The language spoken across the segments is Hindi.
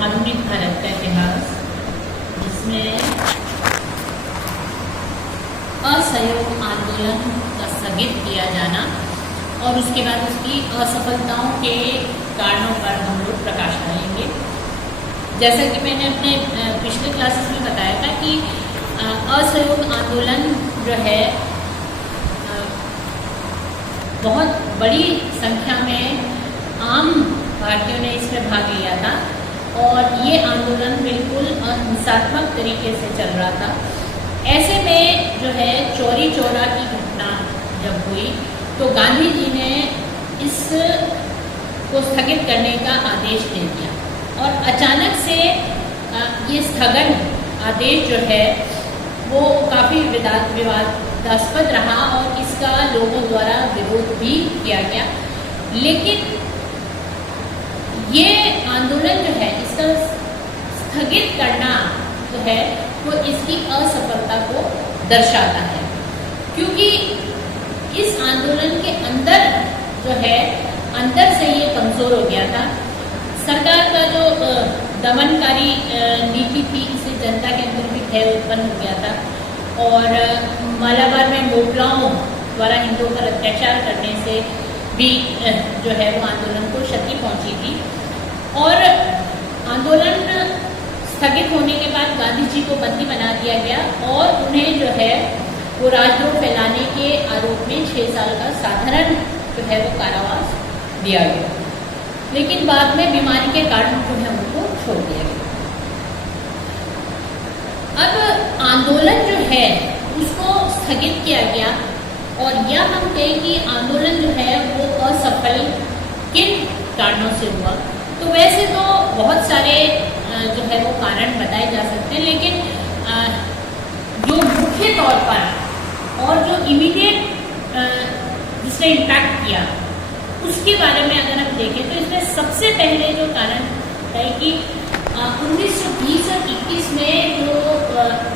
आधुनिक भारत का इतिहास, जिसमें असहयोग आंदोलन का स्थगित किया जाना और उसके बाद उसकी असफलताओं के कारणों पर हम लोग प्रकाश डालेंगे। जैसा कि मैंने अपने पिछले क्लासेस में बताया था कि असहयोग आंदोलन जो है बहुत बड़ी संख्या में आम भारतीयों ने इसमें भाग लिया था और ये आंदोलन बिल्कुल अहिंसात्मक तरीके से चल रहा था। ऐसे में जो है चौरी चौरा की घटना जब हुई तो गांधी जी ने इस को स्थगित करने का आदेश दे दिया और अचानक से ये स्थगन आदेश जो है वो काफ़ी विवादास्पद रहा और इसका लोगों द्वारा विरोध भी किया गया। लेकिन ये आंदोलन जो है इसका स्थगित करना जो है वो इसकी असफलता को दर्शाता है, क्योंकि इस आंदोलन के अंदर जो है अंदर से ये कमज़ोर हो गया था। सरकार का जो दमनकारी नीति थी इससे जनता के अंदर भी भय उत्पन्न हो गया था और मालाबार में मोगलाओं द्वारा हिंदुओं पर अत्याचार करने से भी जो है वो आंदोलन को क्षति पहुंची थी। और आंदोलन स्थगित होने के बाद गांधी जी को बंदी बना दिया गया और उन्हें जो है वो राजद्रोह फैलाने के आरोप में 6 साल का साधारण जो है वो कारावास दिया गया, लेकिन बाद में बीमारी के कारण जो है उनको छोड़ दिया गया। अब आंदोलन जो है उसको स्थगित किया गया और यह हम कहें कि आंदोलन जो है वो असफल किन कारणों से हुआ। तो वैसे तो बहुत सारे जो है वो कारण बताए जा सकते हैं, लेकिन जो मुख्य तौर पर और जो इमीडिएट जिसने इम्पैक्ट किया उसके बारे में अगर हम देखें तो इसमें सबसे पहले जो कारण है कि 1920 और 21 में जो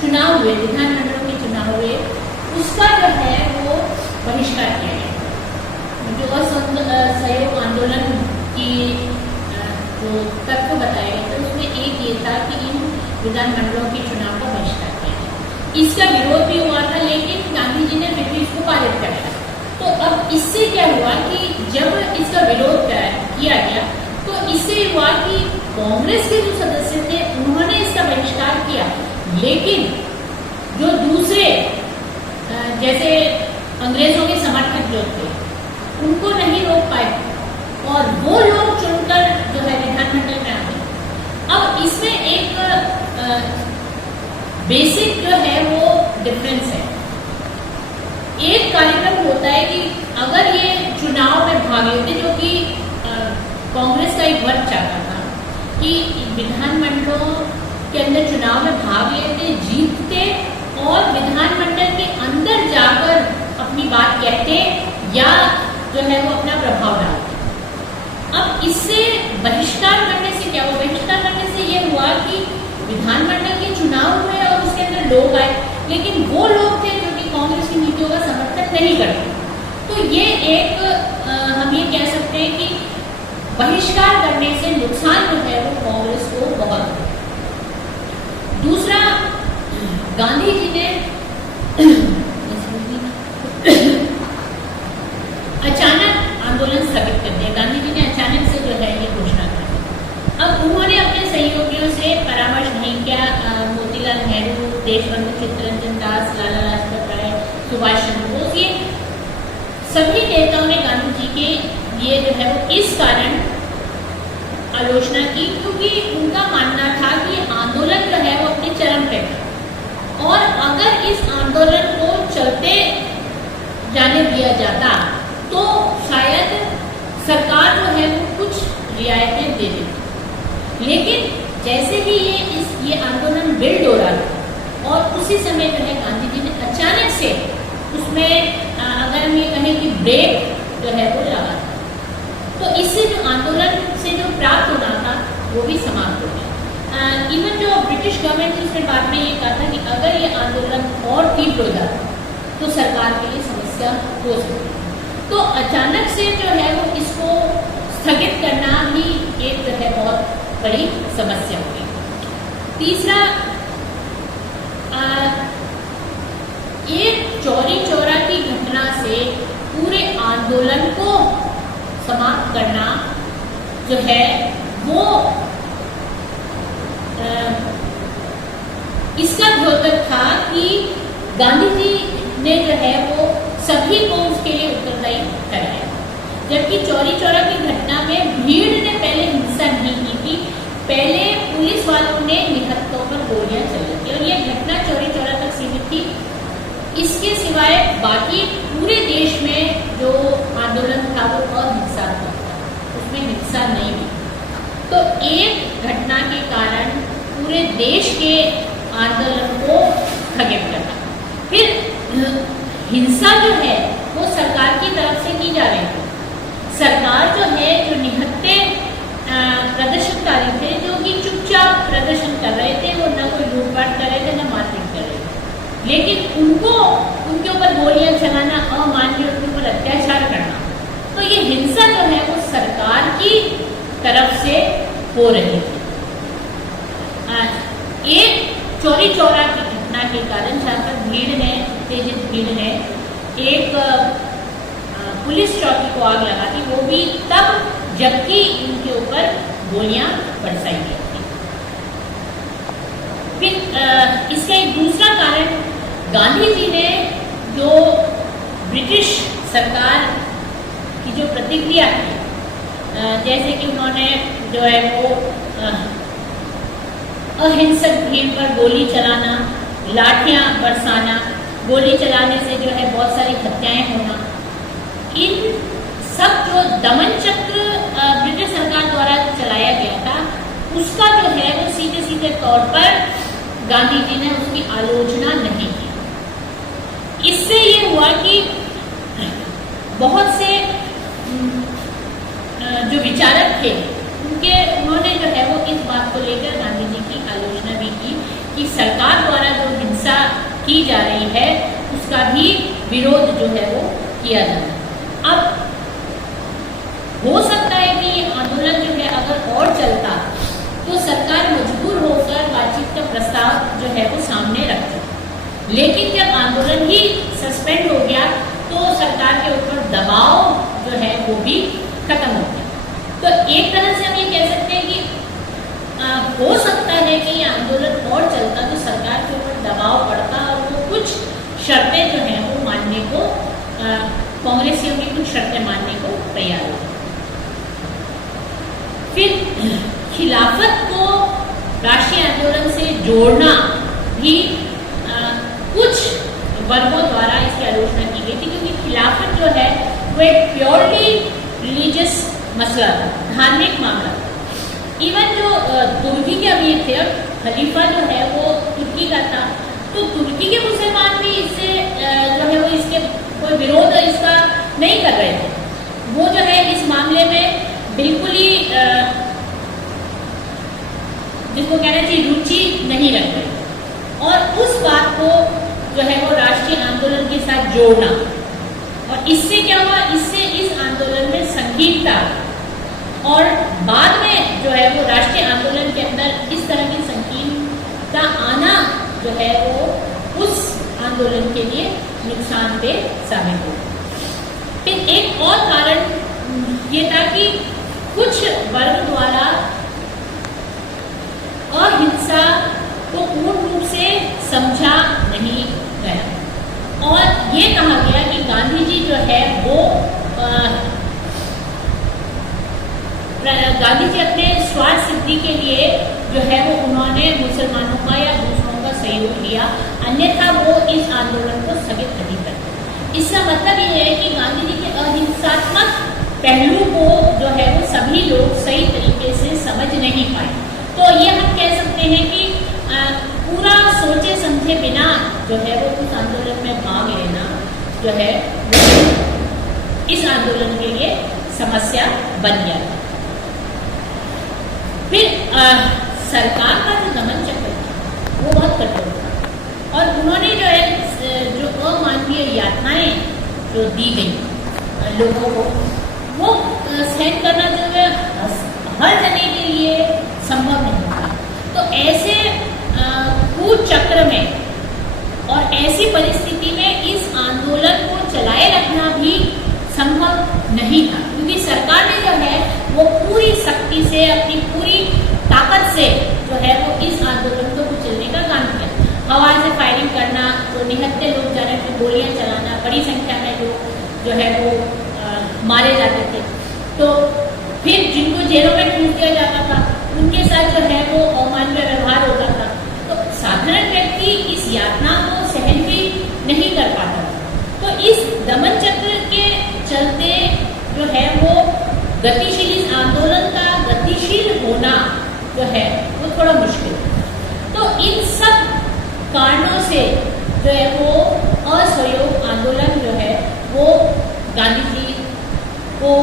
चुनाव हुए, विधानमंडलों के चुनाव हुए, उसका जो है वो बहिष्कार किया गया। जो असहयोग आंदोलन की जो तत्व बताए गए थे उसमें एक ये था कि इन विधानमंडलों के चुनाव का बहिष्कार किया गया। इसका विरोध भी हुआ था, लेकिन गांधी जी ने फिर भी इसको पारित कर दिया। तो अब इससे क्या हुआ कि जब इसका विरोध किया गया तो इससे हुआ कि कांग्रेस के जो सदस्य थे उन्होंने इसका बहिष्कार किया, लेकिन जो दूसरे जैसे अंग्रेजों के समर्थक जो थे उनको नहीं रोक पाए और वो लोग चुनकर जो है विधानमंडल में आ गए। अब इसमें एक बेसिक जो है वो डिफरेंस है। एक कार्यक्रम होता है कि अगर ये चुनाव में भाग लेते, जो कि कांग्रेस का एक वर्ग चाहता था कि विधानमंडलों के अंदर चुनाव में भाग लेते, जीतते और विधानमंडल के अंदर जाकर अपनी बात कहते या जो है वो अपना प्रभाव डालते। अब इससे बहिष्कार करने से क्या हुआ? बहिष्कार करने से ये हुआ कि विधानमंडल के चुनाव हुए और उसके अंदर लोग आए, लेकिन वो लोग थे जो कि कांग्रेस की नीतियों का समर्थन नहीं करते। तो ये एक हम ये कह सकते हैं कि बहिष्कार करने से नुकसान जो है वो कांग्रेस को बहुत है। दूसरा, गांधी जी ने अचानक आंदोलन स्थगित कर दिया। गांधी जी ने अचानक से जो है ये घोषणा कर दी। अब उन्होंने अपने सहयोगियों से परामर्श नहीं किया। मोतीलाल नेहरू, देशबंधु चित्तरंजन दास, लाला लाजपत राय, सुभाष चंद्र बोस, ये सभी नेताओं ने गांधी जी के लिए जो है वो इस कारण आलोचना की, क्योंकि उनका मानना था कि आंदोलन जो है वो अपने चरम पे था और अगर इस आंदोलन को चलते जाने दिया जाता तो शायद सरकार जो है वो कुछ रियायतें दे देती। लेकिन जैसे ही ये आंदोलन बिल्ड हो रहा था और उसी समय जो है गांधी जी ने अचानक से उसमें अगर हम ये कहें कि ब्रेक जो है वो लगा था, तो इससे जो आंदोलन से जो प्राप्त होना था वो भी समाप्त हो गया। इवन जो ब्रिटिश गवर्नमेंट ने उसने बाद में ये कहा था कि अगर ये आंदोलन और तीव्र हो जाता तो सरकार के लिए समस्या हो सकती है। तो अचानक से जो है वो इसको स्थगित करना भी एक जो है बहुत बड़ी समस्या हुई। तीसरा, एक चौरी चौरा की घटना से पूरे आंदोलन को समाप्त करना जो है वो इसका द्योतक था कि गांधी जी ने जो है वो सभी को उसके लिए उत्तरदायी ठहराया। जबकि चौरी चौरा की घटना में भीड़ ने पहले हिंसा नहीं की थी, पहले पुलिस वालों ने निहत्थों पर गोलियां चलाई थी और ये घटना चौरी चौरा तक सीमित थी। इसके सिवाय बाकी पूरे देश में जो आंदोलन था वो अहिंसात्मक था, उसमें हिंसा नहीं हुई। तो एक घटना के कारण पूरे देश के आंदोलन को स्थगित करना। फिर हिंसा जो है वो सरकार की तरफ से की जा रही थी। सरकार जो है, जो निहत्थे प्रदर्शनकारी थे, जो कि चुपचाप प्रदर्शन कर रहे थे, वो न कोई लूटपाट कर रहे थे न मारपीट कर रहे थे, लेकिन उनको उनके ऊपर गोलियां चलाना, अमानवीय उनके ऊपर अत्याचार करना, तो ये हिंसा जो है वो सरकार की तरफ से हो रही थी। एक चौरी चौरा की घटना के कारण जहाँ पर भीड़ ने, उत्तेजित भीड़ ने एक पुलिस चौकी को आग लगा दी, वो भी तब जबकि इनके ऊपर गोलियां बरसाई गई थी। फिर इसका एक दूसरा कारण, गांधी जी ने जो ब्रिटिश सरकार की जो प्रतिक्रिया थी, जैसे कि उन्होंने जो है वो अहिंसक भीड़ पर गोली चलाना, लाठियां बरसाना, गोली चलाने से जो है बहुत सारी हत्याएं होना, इन सब जो दमन चक्र ब्रिटिश सरकार द्वारा चलाया गया था, उसका जो है वो सीधे सीधे तौर पर गांधी जी ने उसकी आलोचना नहीं की। इससे ये हुआ कि बहुत से जो विचारक थे उन्होंने जो है वो इस बात को लेकर गांधी जी की आलोचना भी की कि सरकार द्वारा जो हिंसा की जा रही है उसका भी विरोध जो है वो किया जाना। अब हो सकता है कि आंदोलन जो है अगर और चलता तो सरकार मजबूर होकर बातचीत का प्रस्ताव जो है वो सामने रखती, लेकिन जब आंदोलन ही सस्पेंड हो गया तो सरकार के ऊपर दबाव जो है वो भी खत्म हो गया। तो एक तरह से हम ये कह सकते हैं कि हो सकता है कि ये आंदोलन और चलता तो सरकार के ऊपर दबाव पड़ता और वो कुछ शर्तें जो हैं वो मानने को, कांग्रेसियों की कुछ शर्तें मानने को तैयार हो। फिर खिलाफत को राष्ट्रीय आंदोलन से जोड़ना भी कुछ वर्गों द्वारा इसकी आलोचना की गई थी, क्योंकि खिलाफत जो है वो एक प्योरली रिलीजियस मसला था, धार्मिक मामला था। इवन जो तुर्की के अमीर थे, खलीफा जो है वो तुर्की का था, तो तुर्की के मुसलमान भी इससे जो है वो इसके कोई विरोध इसका नहीं कर रहे थे। वो जो है इस मामले में बिल्कुल ही जिसको कहना चाहिए रुचि नहीं रख रहे थे, और उस बात को जो है वो राष्ट्रीय आंदोलन के साथ जोड़ना, और इससे क्या हुआ, इससे इस आंदोलन में संगीनता और बाद में जो है वो राष्ट्रीय आंदोलन के अंदर इस तरह की संगीनता आना जो है वो उस आंदोलन के लिए नुकसानदेह साबित हो। फिर एक और कारण ये था कि कुछ वर्ग द्वारा अहिंसा को पूर्ण रूप से समझा नहीं गया, और ये कहा गया कि गांधी जी जो है वो गांधी जी अपने स्वार्थ सिद्धि के लिए जो है वो उन्होंने मुसलमानों का या दूसरों का सहयोग लिया, अन्यथा वो इस आंदोलन को स्थगित नहीं करते। इसका मतलब ये है कि गांधी जी के अहिंसात्मक पहलू को जो है वो सभी लोग सही तरीके से समझ नहीं पाए। तो ये हम कह सकते हैं कि पूरा सोचे समझे बिना जो है वो उस आंदोलन में भाग लेना जो है इस आंदोलन के लिए समस्या बन गया था। फिर सरकार का जो दमन चक्र था वो बहुत कठोर था, और उन्होंने जो है जो अमानवीय यातनाएं जो दी गई लोगों को वो सहन करना जो है हर जने के लिए से अपनी पूरी ताकत से जो है वो इस आंदोलन को कुचलने का काम किया। हवा से फायरिंग करना, तो निहत्थे लोग जाने पे गोलियां चलाना, बड़ी संख्या में लोग जो है वो मारे जाते थे। तो फिर जिनको जेलों में ठूस दिया जाता था उनके साथ जो है वो अमानवीय व्यवहार होता था। तो साधारण व्यक्ति इस यातना को सहन भी नहीं कर पाता था। तो इस दमन चक्र के चलते जो है वो गतिशील, इस आंदोलन का गतिशील होना जो है वो थोड़ा मुश्किल है। तो इन सब कारणों से जो है वो असहयोग आंदोलन जो है वो गांधी जी को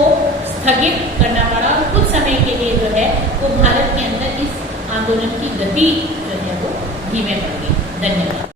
स्थगित करना पड़ा और कुछ समय के लिए जो है वो भारत के अंदर इस आंदोलन की गति जो है वो धीमे पड़ गई। धन्यवाद।